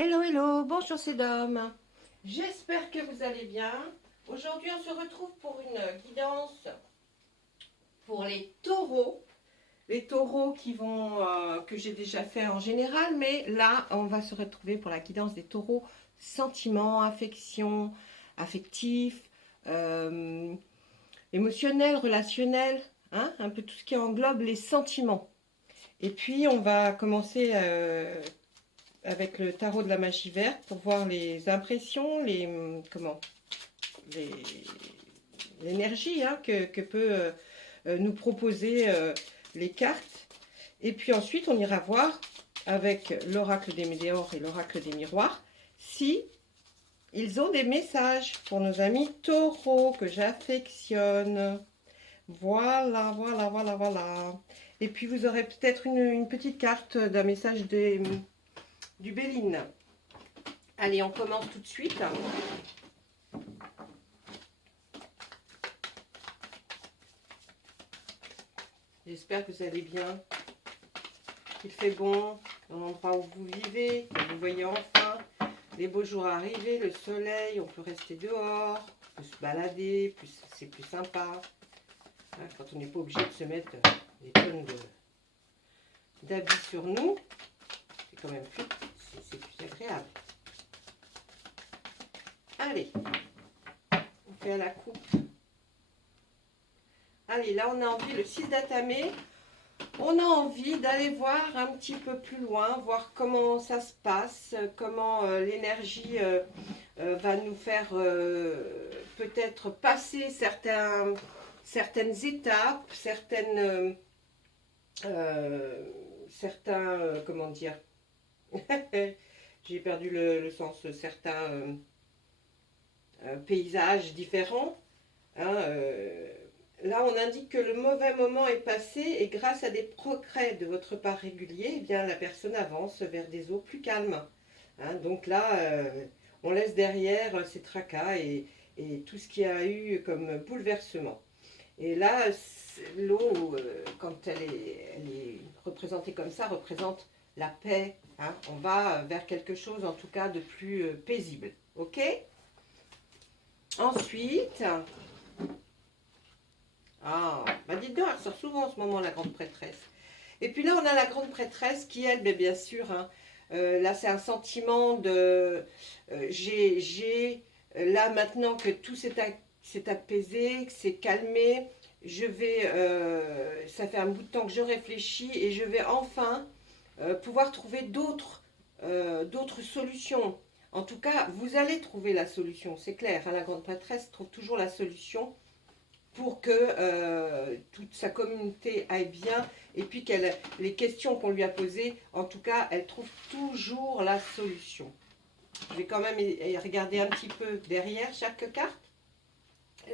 Hello, hello, bonjour c'est Dom. J'espère que vous allez bien. Aujourd'hui, on se retrouve pour une guidance pour les taureaux. Les taureaux que j'ai déjà fait en général, mais là, on va se retrouver pour la guidance des taureaux sentiments, affection, affectifs, euh, émotionnels, relationnels, hein, un peu tout ce qui englobe les sentiments. Et puis, on va commencer avec le tarot de la magie verte pour voir les impressions, les, l'énergie hein, que peut nous proposer les cartes. Et puis ensuite, on ira voir avec l'oracle des météores et l'oracle des miroirs si ils ont des messages pour nos amis taureaux que j'affectionne. Voilà, voilà, voilà, voilà. Et puis vous aurez peut-être une petite carte d'un message du Béline. Allez, on commence tout de suite. J'espère que vous allez bien, qu'il fait bon dans l'endroit où vous vivez, que vous voyez enfin les beaux jours arriver, le soleil, on peut rester dehors, on peut se balader, c'est plus sympa. Hein, quand on n'est pas obligé de se mettre des tonnes d'habits sur nous, c'est quand même c'est plus agréable. Allez, on fait à la coupe. Allez, là on a envie, le 6 d'atamé, on a envie d'aller voir un petit peu plus loin, voir comment ça se passe, comment l'énergie va nous faire peut-être passer certaines étapes, comment dire, j'ai perdu le sens, certains paysages différents. Hein, là, on indique que le mauvais moment est passé et grâce à des progrès de votre part réguliers, eh bien, la personne avance vers des eaux plus calmes. Hein, donc là, on laisse derrière ces tracas et tout ce qu'il y a eu comme bouleversement. Et là, l'eau, quand elle est représentée comme ça, représente la paix. Hein. On va vers quelque chose, en tout cas, de plus paisible. Ok ? Ensuite, bah dites donc, elle sort souvent en ce moment, la grande prêtresse. Et puis là, on a la grande prêtresse qui, elle, bien sûr, hein, là, c'est un sentiment de... là, maintenant que tout s'est apaisé, que c'est calmé, ça fait un bout de temps que je réfléchis et je vais enfin pouvoir trouver d'autres solutions. En tout cas, vous allez trouver la solution, c'est clair. Hein, la grande prêtresse trouve toujours la solution pour que toute sa communauté aille bien et puis les questions qu'on lui a posées, en tout cas, elle trouve toujours la solution. Je vais quand même regarder un petit peu derrière chaque carte.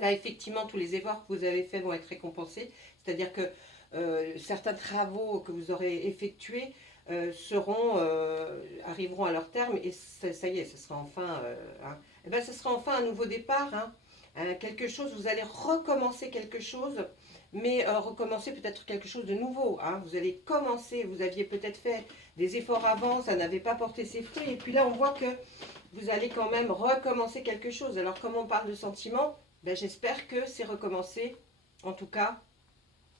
Là, effectivement, tous les efforts que vous avez faits vont être récompensés. C'est-à-dire que certains travaux que vous aurez effectués arriveront à leur terme et ça y est, ce sera enfin, hein. Et ben, ce sera enfin un nouveau départ. Hein. Quelque chose, vous allez recommencer quelque chose, mais recommencer peut-être quelque chose de nouveau. Hein. Vous allez commencer, vous aviez peut-être fait des efforts avant, ça n'avait pas porté ses fruits, et puis là on voit que vous allez quand même recommencer quelque chose. Alors comme on parle de sentiments, ben, j'espère que c'est recommencé, en tout cas,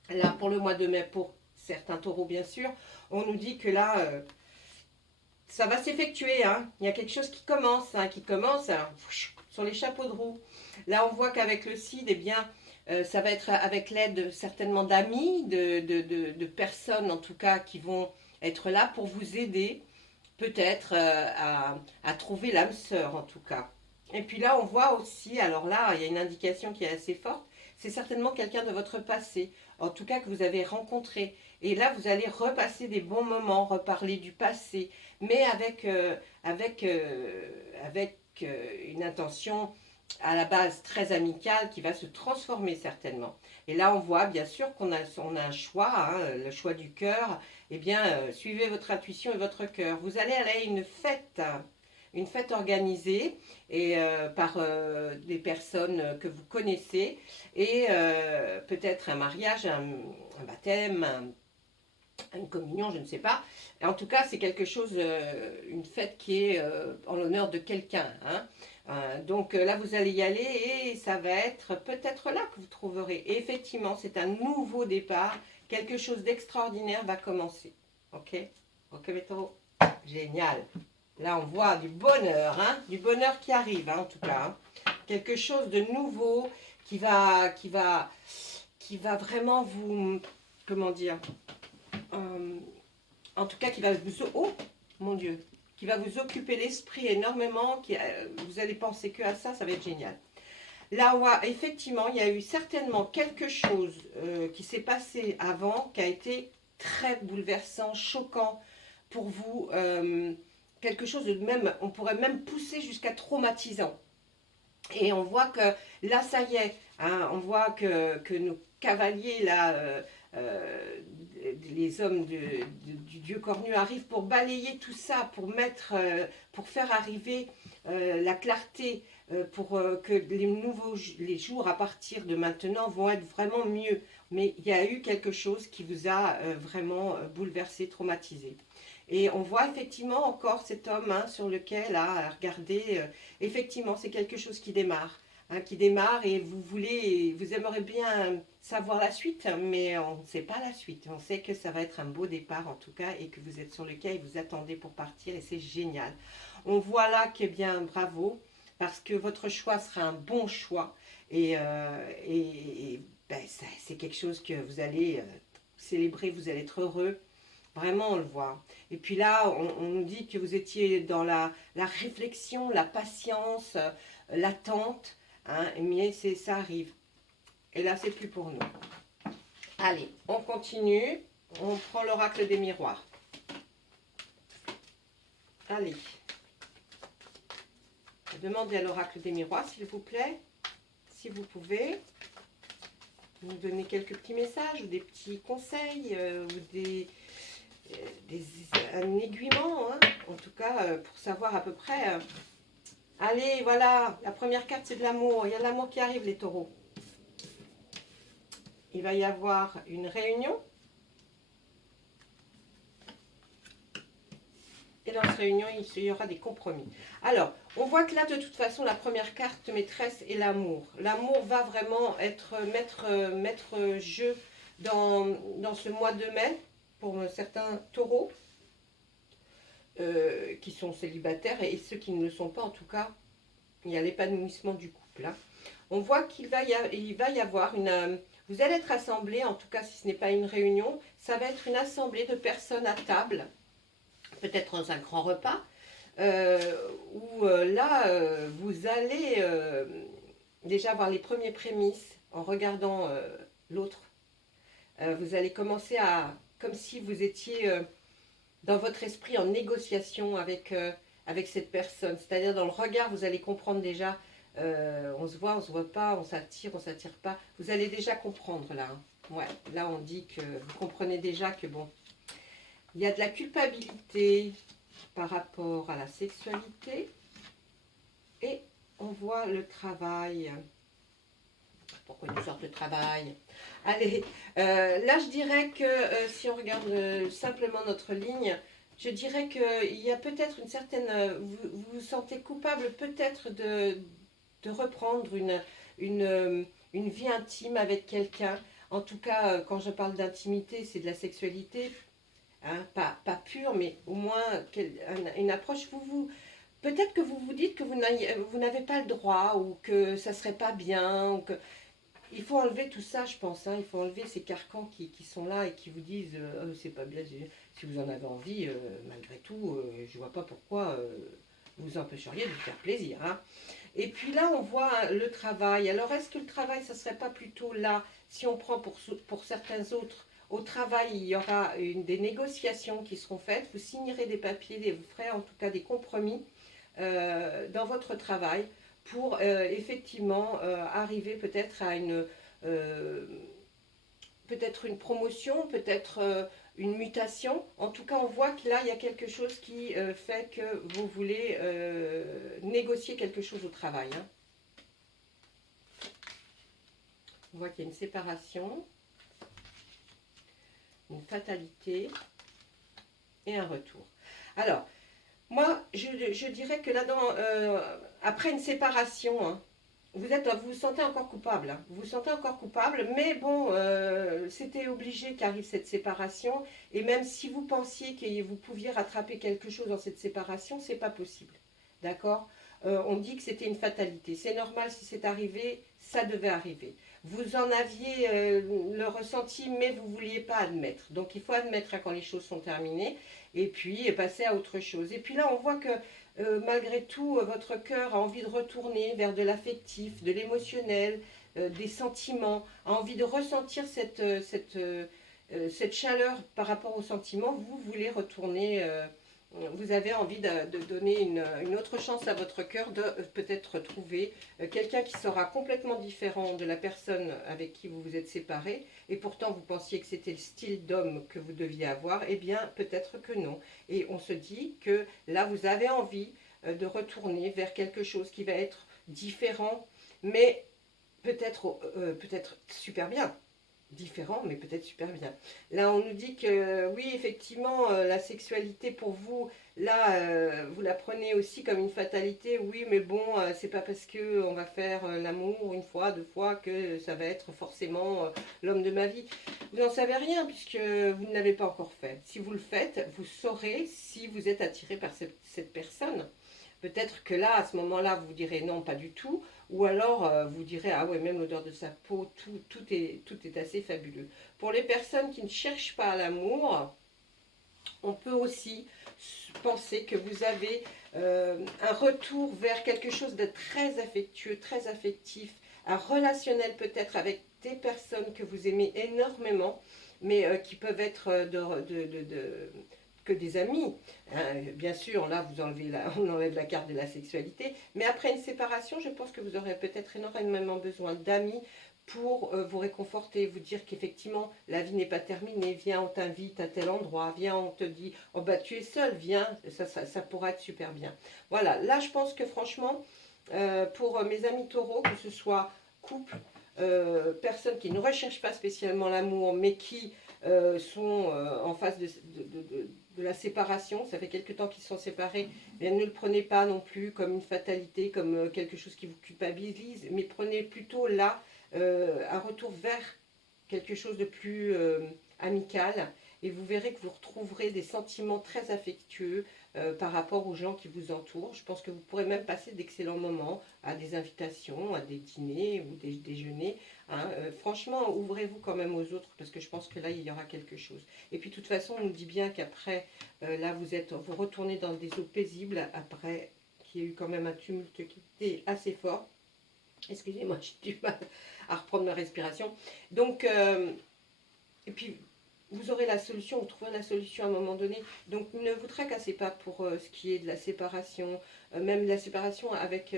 là pour le mois de mai, pour certains taureaux bien sûr, on nous dit que là, ça va s'effectuer. Hein. Il y a quelque chose qui commence, alors, sur les chapeaux de roue. Là, on voit qu'avec le CID, eh bien, ça va être avec l'aide certainement d'amis, de personnes en tout cas qui vont être là pour vous aider, peut-être à trouver l'âme sœur en tout cas. Et puis là, on voit aussi, alors là, il y a une indication qui est assez forte, c'est certainement quelqu'un de votre passé, en tout cas que vous avez rencontré. Et là, vous allez repasser des bons moments, reparler du passé, mais avec une intention à la base très amicale qui va se transformer certainement. Et là, on voit bien sûr on a un choix, hein, le choix du cœur. Eh bien, suivez votre intuition et votre cœur. Vous allez aller à une fête organisée et par des personnes que vous connaissez et peut-être un mariage, un baptême, une communion, je ne sais pas. En tout cas, c'est quelque chose, une fête qui est en l'honneur de quelqu'un. Hein. Donc là, vous allez y aller et ça va être peut-être là que vous trouverez. Et effectivement, c'est un nouveau départ. Quelque chose d'extraordinaire va commencer. Ok? Ok, mes taureaux? Génial. Là, on voit du bonheur, hein, du bonheur qui arrive, hein, en tout cas. Hein. Quelque chose de nouveau qui va vraiment vous, comment dire, en tout cas qui va vous, oh mon Dieu, qui va vous occuper l'esprit énormément, vous allez penser que à ça va être génial. Là où effectivement, il y a eu certainement quelque chose qui s'est passé avant, qui a été très bouleversant, choquant pour vous, quelque chose de même, on pourrait même pousser jusqu'à traumatisant. Et on voit que là, ça y est, hein, on voit que nos cavaliers, là, les hommes du dieu cornu arrivent pour balayer tout ça, pour mettre, pour faire arriver la clarté, pour que les jours à partir de maintenant vont être vraiment mieux. Mais il y a eu quelque chose qui vous a vraiment bouleversé, traumatisé. Et on voit effectivement encore cet homme hein, sur lequel, à regarder, effectivement, c'est quelque chose qui démarre. Hein, qui démarre et vous aimeriez bien savoir la suite, mais on ne sait pas la suite. On sait que ça va être un beau départ en tout cas et que vous êtes sur le quai et vous attendez pour partir et c'est génial. On voit là que bien bravo parce que votre choix sera un bon choix et ben, c'est quelque chose que vous allez célébrer, vous allez être heureux. Vraiment, on le voit. Et puis là, on nous dit que vous étiez dans la réflexion, la patience, l'attente. Hein, mais ça arrive. Et là, c'est plus pour nous. Allez, on continue. On prend l'oracle des miroirs. Allez. Demandez à l'oracle des miroirs, s'il vous plaît. Si vous pouvez. Nous donner quelques petits messages ou des petits conseils ou un aiguillement, hein, en tout cas, pour savoir à peu près. Allez, voilà, la première carte, c'est de l'amour. Il y a de l'amour qui arrive, les taureaux. Il va y avoir une réunion. Et dans cette réunion, il y aura des compromis. Alors, on voit que là, de toute façon, la première carte maîtresse est l'amour. L'amour va vraiment être maître jeu dans ce mois de mai, pour certains taureaux qui sont célibataires et ceux qui ne le sont pas, en tout cas, il y a l'épanouissement du couple. Hein. On voit qu'il va y avoir une... Vous allez être assemblés, en tout cas si ce n'est pas une réunion, ça va être une assemblée de personnes à table, peut-être dans un grand repas, où là, vous allez déjà avoir les premiers prémices en regardant l'autre. Vous allez commencer à... comme si vous étiez dans votre esprit en négociation avec cette personne. C'est-à-dire dans le regard, vous allez comprendre déjà... on se voit pas, on s'attire pas. Vous allez déjà comprendre là. Hein. Ouais, là on dit que vous comprenez déjà que bon, il y a de la culpabilité par rapport à la sexualité. Et on voit le travail. Pourquoi une sorte de travail? Allez, là je dirais que si on regarde simplement notre ligne, je dirais qu'il y a peut-être une certaine... vous vous sentez coupable peut-être de reprendre une vie intime avec quelqu'un. En tout cas, quand je parle d'intimité, c'est de la sexualité, hein, pas pure, mais au moins une approche. Peut-être que vous vous dites que vous n'avez pas le droit ou que ça serait pas bien. Ou que... Il faut enlever tout ça, je pense. Hein, il faut enlever ces carcans qui sont là et qui vous disent c'est pas bien. Si vous en avez envie, malgré tout, je vois pas pourquoi vous empêcheriez de vous faire plaisir. Hein. Et puis là, on voit le travail. Alors, est-ce que le travail, ça ne serait pas plutôt là, si on prend pour certains autres, au travail, il y aura des négociations qui seront faites, vous signerez des papiers, vous ferez en tout cas des compromis dans votre travail pour effectivement arriver peut-être à peut-être une promotion, peut-être une mutation. En tout cas, on voit que là, il y a quelque chose qui fait que vous voulez négocier quelque chose au travail. Hein. On voit qu'il y a une séparation. une fatalité et un retour. Alors, moi, je dirais que là, après une séparation, hein, vous vous sentez encore coupable. Hein. Vous vous sentez encore coupable, mais bon, c'était obligé qu'arrive cette séparation. Et même si vous pensiez que vous pouviez rattraper quelque chose dans cette séparation, c'est pas possible. D'accord. On dit que c'était une fatalité. C'est normal si c'est arrivé, ça devait arriver. Vous en aviez le ressenti, mais vous ne vouliez pas admettre. Donc il faut admettre hein, quand les choses sont terminées, et puis passer à autre chose. Et puis là, on voit que malgré tout, votre cœur a envie de retourner vers de l'affectif, de l'émotionnel, des sentiments, a envie de ressentir cette chaleur par rapport aux sentiments. Vous voulez retourner, vous avez envie de donner une autre chance à votre cœur, de peut-être trouver quelqu'un qui sera complètement différent de la personne avec qui vous vous êtes séparé, et pourtant vous pensiez que c'était le style d'homme que vous deviez avoir, eh bien peut-être que non. Et on se dit que là vous avez envie de retourner vers quelque chose qui va être différent, mais peut-être super bien. Différent, mais peut-être super bien. Là, on nous dit que oui, effectivement, la sexualité pour vous, là, vous la prenez aussi comme une fatalité. Oui, mais bon, c'est pas parce que on va faire l'amour une fois, deux fois que ça va être forcément l'homme de ma vie. Vous n'en savez rien puisque vous ne l'avez pas encore fait. Si vous le faites, vous saurez si vous êtes attiré par cette personne. Peut-être que là, à ce moment-là, vous direz non, pas du tout. Ou alors, vous direz, ah ouais, même l'odeur de sa peau, tout est assez fabuleux. Pour les personnes qui ne cherchent pas l'amour, on peut aussi penser que vous avez un retour vers quelque chose de très affectueux, très affectif, un relationnel peut-être avec des personnes que vous aimez énormément, mais qui peuvent être que des amis. Hein, bien sûr, là, on enlève la carte de la sexualité, mais après une séparation, je pense que vous aurez peut-être énormément besoin d'amis pour vous réconforter, vous dire qu'effectivement, la vie n'est pas terminée, viens, on t'invite à tel endroit, viens, on te dit, oh bah tu es seul, viens, ça pourra être super bien. Voilà, là, je pense que franchement, pour mes amis taureaux, que ce soit couple, personnes qui ne recherchent pas spécialement l'amour, mais qui sont en phase de la séparation, ça fait quelque temps qu'ils sont séparés, mais ne le prenez pas non plus comme une fatalité, comme quelque chose qui vous culpabilise, mais prenez plutôt là un retour vers quelque chose de plus amical, et vous verrez que vous retrouverez des sentiments très affectueux par rapport aux gens qui vous entourent. Je pense que vous pourrez même passer d'excellents moments à des invitations, à des dîners ou des déjeuners. Hein. Franchement, ouvrez-vous quand même aux autres parce que je pense que là, il y aura quelque chose. Et puis, de toute façon, on nous dit bien qu'après, là, vous retournez dans des eaux paisibles après qu'il y a eu quand même un tumulte qui était assez fort. Excusez-moi, j'ai du mal à reprendre ma respiration. Donc, et puis, vous aurez la solution, vous trouverez la solution à un moment donné. Donc, ne vous tracassez pas pour ce qui est de la séparation, même la séparation avec,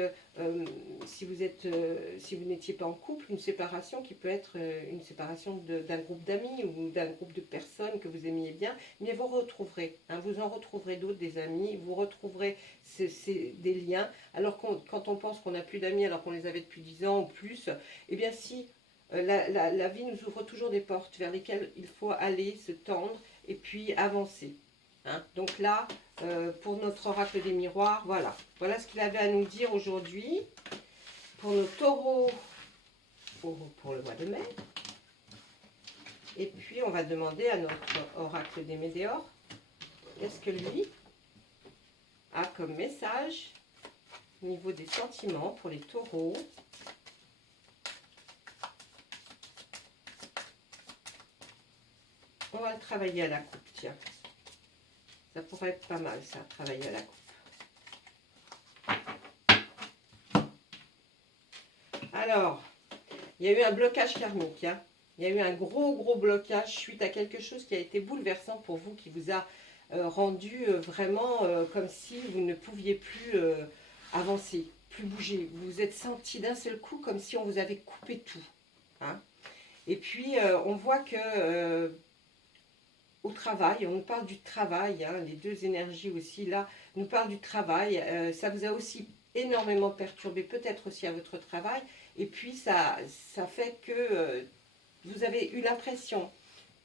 si vous n'étiez pas en couple, une séparation qui peut être une séparation d'un groupe d'amis ou d'un groupe de personnes que vous aimiez bien, mais vous retrouverez, hein, vous en retrouverez d'autres, des amis, vous retrouverez des liens. Alors quand on pense qu'on n'a plus d'amis alors qu'on les avait depuis 10 ans ou plus, eh bien si la vie nous ouvre toujours des portes vers lesquelles il faut aller, se tendre et puis avancer. Hein. Donc là, pour notre oracle des miroirs, voilà ce qu'il avait à nous dire aujourd'hui. Pour nos taureaux, pour le mois de mai. Et puis on va demander à notre oracle des météores, qu'est-ce que lui a comme message au niveau des sentiments pour les taureaux. On va le travailler à la coupe, tiens. Ça pourrait être pas mal, ça, travailler à la coupe. Alors, il y a eu un blocage karmique. Hein. Il y a eu un gros blocage suite à quelque chose qui a été bouleversant pour vous, qui vous a rendu vraiment comme si vous ne pouviez plus avancer, plus bouger. Vous vous êtes senti d'un seul coup comme si on vous avait coupé tout. Hein. Et puis, on voit que... au travail, on nous parle du travail, hein, les deux énergies aussi là, nous parlent du travail, ça vous a aussi énormément perturbé, peut-être aussi à votre travail, et puis ça fait que vous avez eu l'impression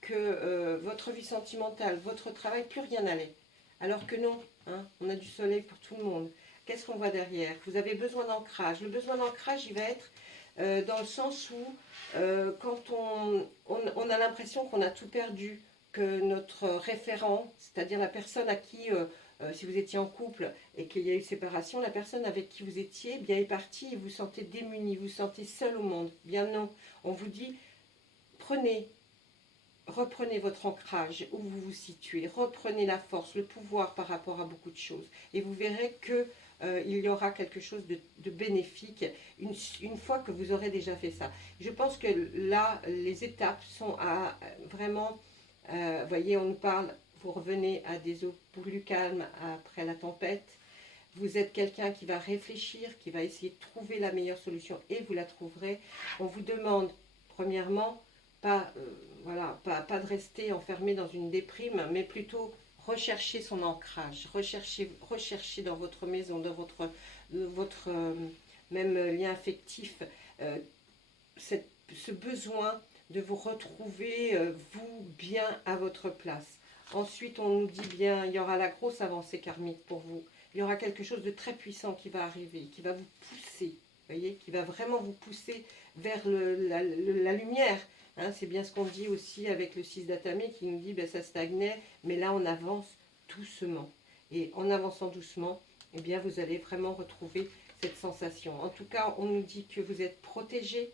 que votre vie sentimentale, votre travail, plus rien n'allait. Alors que non, hein, on a du soleil pour tout le monde. Qu'est-ce qu'on voit derrière? Vous avez besoin d'ancrage. Le besoin d'ancrage, il va être dans le sens où quand on a l'impression qu'on a tout perdu, que notre référent, c'est-à-dire la personne à qui, si vous étiez en couple et qu'il y a eu séparation, la personne avec qui vous étiez, bien est partie et vous vous sentez démuni, vous vous sentez seul au monde. Bien non, on vous dit, reprenez votre ancrage, où vous vous situez, reprenez la force, le pouvoir par rapport à beaucoup de choses. Et vous verrez que il y aura quelque chose de bénéfique une fois que vous aurez déjà fait ça. Je pense que là, les étapes sont à vraiment, vous voyez, on nous parle, vous revenez à des eaux plus calmes après la tempête. Vous êtes quelqu'un qui va réfléchir, qui va essayer de trouver la meilleure solution et vous la trouverez. On vous demande, premièrement, voilà, pas de rester enfermé dans une déprime, mais plutôt rechercher son ancrage, rechercher dans votre maison, dans votre même lien affectif, ce besoin de vous retrouver, vous, bien à votre place. Ensuite, on nous dit bien, il y aura la grosse avancée karmique pour vous. Il y aura quelque chose de très puissant qui va arriver, qui va vous pousser, voyez, qui va vraiment vous pousser vers la lumière. Hein, c'est bien ce qu'on dit aussi avec le 6 d'Atame qui nous dit ben, ça stagnait, mais là on avance doucement. Et en avançant doucement, eh bien, vous allez vraiment retrouver cette sensation. En tout cas, on nous dit que vous êtes protégé,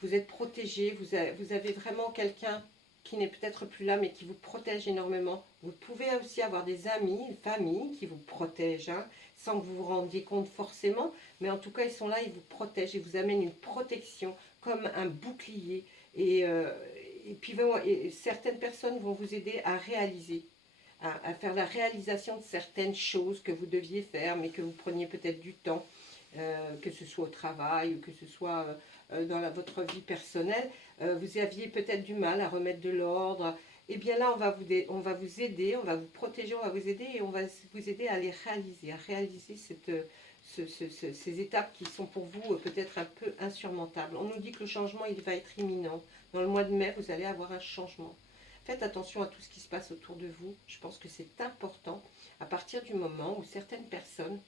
vous avez vraiment quelqu'un qui n'est peut-être plus là, mais qui vous protège énormément. Vous pouvez aussi avoir des amis, une famille qui vous protège, hein, sans que vous vous rendiez compte forcément, mais en tout cas, ils sont là, ils vous protègent, ils vous amènent une protection comme un bouclier. Et puis, certaines personnes vont vous aider à réaliser, à faire la réalisation de certaines choses que vous deviez faire, mais que vous preniez peut-être du temps, que ce soit au travail ou que ce soit dans votre vie personnelle. Vous aviez peut-être du mal à remettre de l'ordre. Et bien là, on va vous aider, on va vous protéger, on va vous aider et on va vous aider à les réaliser, ces étapes qui sont pour vous peut-être un peu insurmontables. On nous dit que le changement, il va être imminent. Dans le mois de mai, vous allez avoir un changement. Faites attention à tout ce qui se passe autour de vous. Je pense que c'est important à partir du moment où certaines personnes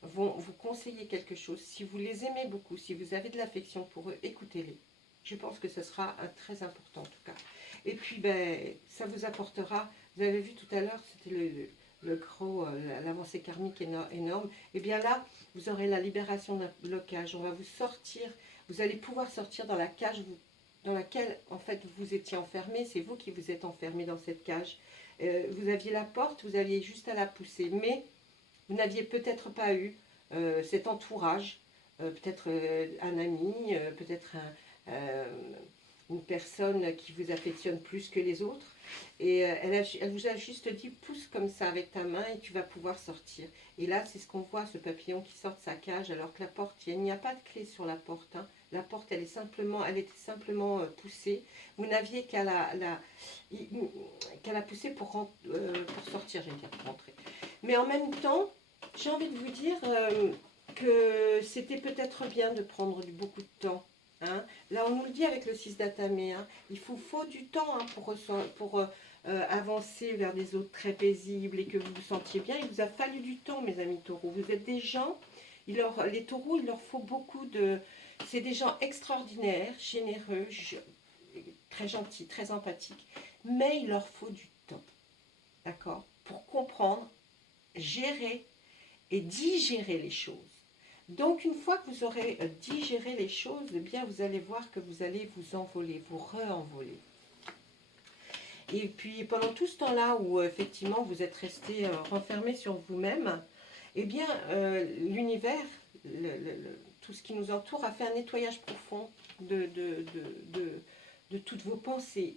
vont vous conseiller quelque chose. Si vous les aimez beaucoup, si vous avez de l'affection pour eux, écoutez-les. Je pense que ce sera très important en tout cas. Et puis, ben, ça vous apportera, vous avez vu tout à l'heure, c'était l'avancée karmique énorme. Et bien là, vous aurez la libération d'un blocage. On va vous sortir, vous allez pouvoir sortir dans la cage dans laquelle, en fait, vous étiez enfermé. C'est vous qui vous êtes enfermé dans cette cage. Vous aviez la porte, vous aviez juste à la pousser. Mais vous n'aviez peut-être pas eu cet entourage, peut-être un ami, peut-être une personne qui vous affectionne plus que les autres. Et elle vous a juste dit, pousse comme ça avec ta main et tu vas pouvoir sortir. Et là, c'est ce qu'on voit, ce papillon qui sort de sa cage, alors que la porte, il n'y a pas de clé sur la porte. Hein. La porte, elle était simplement poussée. Vous n'aviez qu'à la pousser pour sortir, j'ai dire, pour rentrer. Mais en même temps, j'ai envie de vous dire que c'était peut-être bien de prendre beaucoup de temps. Hein. Là, on nous le dit avec le 6 d'Atame, hein, il faut du temps hein, pour avancer vers des eaux très paisibles et que vous vous sentiez bien. Il vous a fallu du temps, mes amis taureaux. Vous êtes des gens, les taureaux, il leur faut beaucoup de... C'est des gens extraordinaires, généreux, très gentils, très empathiques, mais il leur faut du temps, d'accord, pour comprendre, gérer et digérer les choses. Donc, une fois que vous aurez digéré les choses, eh bien, vous allez voir que vous allez vous envoler, vous re-envoler. Et puis, pendant tout ce temps-là où, effectivement, vous êtes resté renfermé sur vous-même, eh bien, l'univers, tout ce qui nous entoure, a fait un nettoyage profond de toutes vos pensées.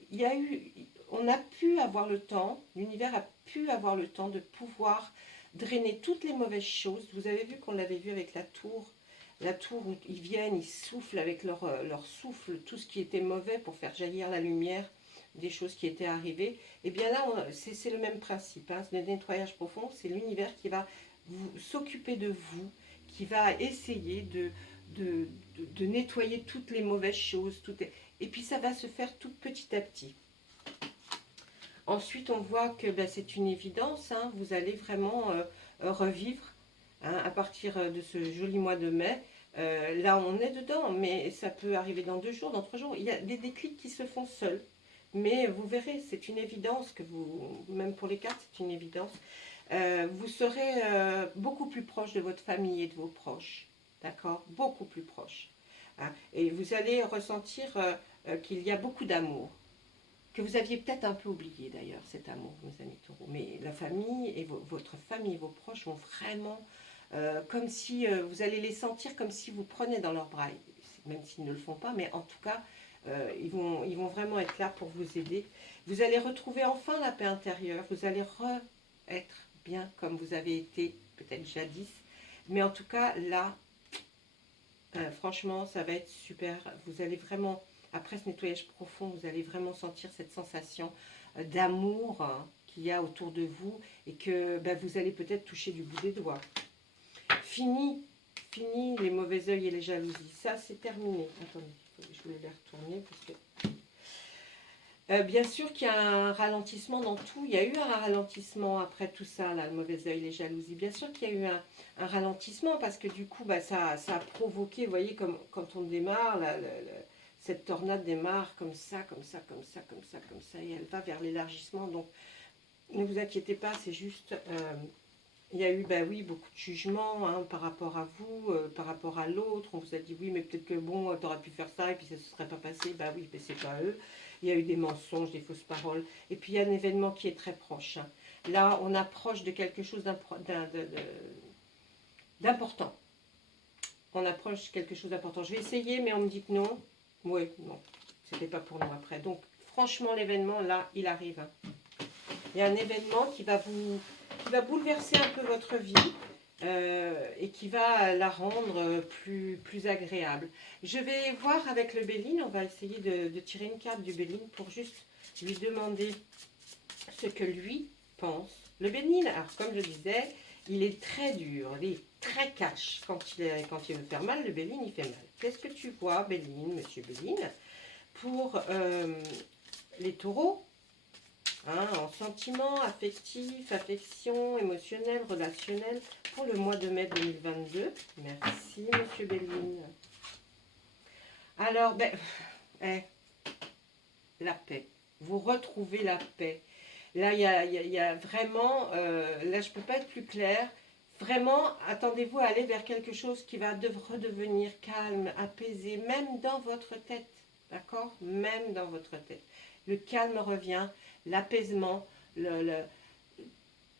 On a pu avoir le temps, l'univers a pu avoir le temps de pouvoir drainer toutes les mauvaises choses. Vous avez vu qu'on l'avait vu avec la tour où ils viennent, ils soufflent avec leur souffle, tout ce qui était mauvais pour faire jaillir la lumière des choses qui étaient arrivées. Et bien là, c'est le même principe, hein, le nettoyage profond, c'est l'univers qui va s'occuper de vous, qui va essayer de nettoyer toutes les mauvaises choses, et puis ça va se faire tout petit à petit. Ensuite, on voit que ben, c'est une évidence, hein, vous allez vraiment revivre hein, à partir de ce joli mois de mai. Là, on est dedans, mais ça peut arriver dans 2 jours, dans 3 jours. Il y a des déclics qui se font seuls. Mais vous verrez, c'est une évidence que vous, même pour les cartes, c'est une évidence. Vous serez beaucoup plus proche de votre famille et de vos proches. D'accord? Beaucoup plus proche. Hein, et vous allez ressentir qu'il y a beaucoup d'amour. Que vous aviez peut-être un peu oublié d'ailleurs, cet amour, mes amis taureaux. Mais la famille et votre famille et vos proches vont vraiment, comme si vous allez les sentir comme si vous preniez dans leurs bras. Même s'ils ne le font pas, mais en tout cas, ils vont vraiment être là pour vous aider. Vous allez retrouver enfin la paix intérieure. Vous allez être bien comme vous avez été peut-être jadis. Mais en tout cas, là, franchement, ça va être super. Vous allez vraiment, après ce nettoyage profond, vous allez vraiment sentir cette sensation d'amour qu'il y a autour de vous et que ben, vous allez peut-être toucher du bout des doigts. Fini les mauvais œils et les jalousies. Ça, c'est terminé. Attendez, je vais les retourner parce que... bien sûr qu'il y a un ralentissement dans tout. Il y a eu un ralentissement après tout ça, là, le mauvais œil, les jalousies. Bien sûr qu'il y a eu un ralentissement parce que du coup, bah, ça a provoqué, vous voyez, comme quand on démarre, cette tornade démarre comme ça, comme ça, comme ça, comme ça, comme ça, et elle va vers l'élargissement. Donc, ne vous inquiétez pas, c'est juste... il y a eu, ben oui, beaucoup de jugements hein, par rapport à vous, par rapport à l'autre. On vous a dit, oui, mais peut-être que bon, tu aurais pu faire ça et puis ça ne se serait pas passé. Ben oui, mais c'est pas eux. Il y a eu des mensonges, des fausses paroles. Et puis, il y a un événement qui est très proche. Hein. Là, on approche de quelque chose d'important. On approche quelque chose d'important. Je vais essayer, mais on me dit que non. Oui, non, c'était pas pour nous après. Donc, franchement, l'événement, là, il arrive. Hein. Il y a un événement qui va bouleverser un peu votre vie et qui va la rendre plus agréable. Je vais voir avec le Béline, on va essayer de tirer une carte du Béline pour juste lui demander ce que lui pense. Le Béline, alors comme je disais, il est très dur, il est très cash. Quand il veut faire mal, le Béline, il fait mal. Qu'est-ce que tu vois, Béline, monsieur Béline, pour les taureaux hein, en sentiment, affectif, affection, émotionnel, relationnel, pour le mois de mai 2022. Merci, monsieur Béline. Alors, ben, la paix. Vous retrouvez la paix. Là, il y a vraiment, là, je ne peux pas être plus claire. Vraiment, attendez-vous à aller vers quelque chose qui va redevenir calme, apaisé, même dans votre tête. D'accord? Même dans votre tête. Le calme revient, l'apaisement,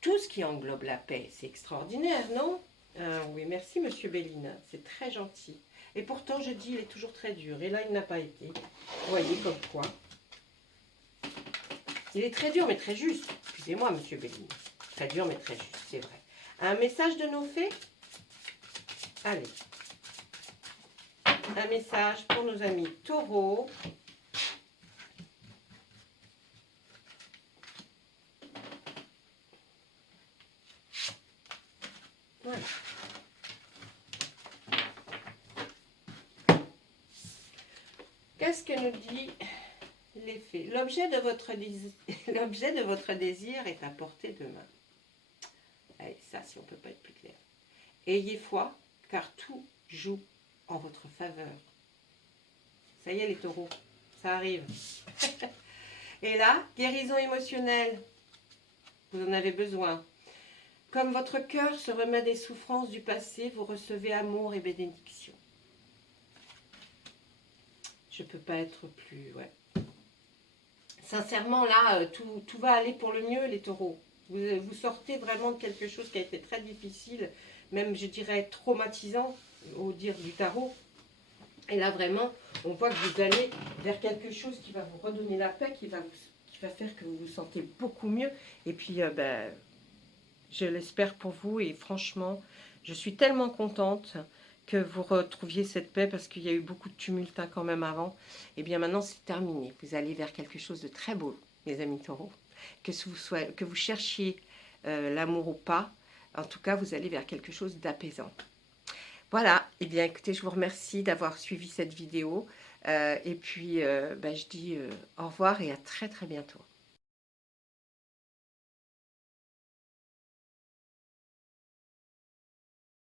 tout ce qui englobe la paix. C'est extraordinaire, non? Oui, merci, monsieur Béline. C'est très gentil. Et pourtant, je dis, il est toujours très dur. Et là, il n'a pas été. Vous voyez, comme quoi. Il est très dur, mais très juste. Excusez-moi, monsieur Béline. Très dur, mais très juste, c'est vrai. Un message de nos fées? Allez. Un message pour nos amis taureaux. Voilà. Qu'est-ce que nous dit les fées? L'objet de votre désir est à portée de main. Allez, ça, si on ne peut pas être plus clair. Ayez foi, car tout joue en votre faveur. Ça y est, les taureaux, ça arrive. Et là, guérison émotionnelle. Vous en avez besoin. Comme votre cœur se remet des souffrances du passé, vous recevez amour et bénédiction. Je ne peux pas être plus... Ouais. Sincèrement, là, tout va aller pour le mieux, les taureaux. Vous sortez vraiment de quelque chose qui a été très difficile, même, je dirais, traumatisant, au dire du tarot. Et là, vraiment, on voit que vous allez vers quelque chose qui va vous redonner la paix, qui va faire que vous vous sentez beaucoup mieux. Et puis, ben, je l'espère pour vous. Et franchement, je suis tellement contente que vous retrouviez cette paix parce qu'il y a eu beaucoup de tumulte hein, quand même avant. Et bien maintenant, c'est terminé. Vous allez vers quelque chose de très beau, mes amis taureaux. Que vous cherchiez l'amour ou pas, en tout cas, vous allez vers quelque chose d'apaisant. Voilà, et bien écoutez, je vous remercie d'avoir suivi cette vidéo. Et puis, ben, je dis au revoir et à très très bientôt.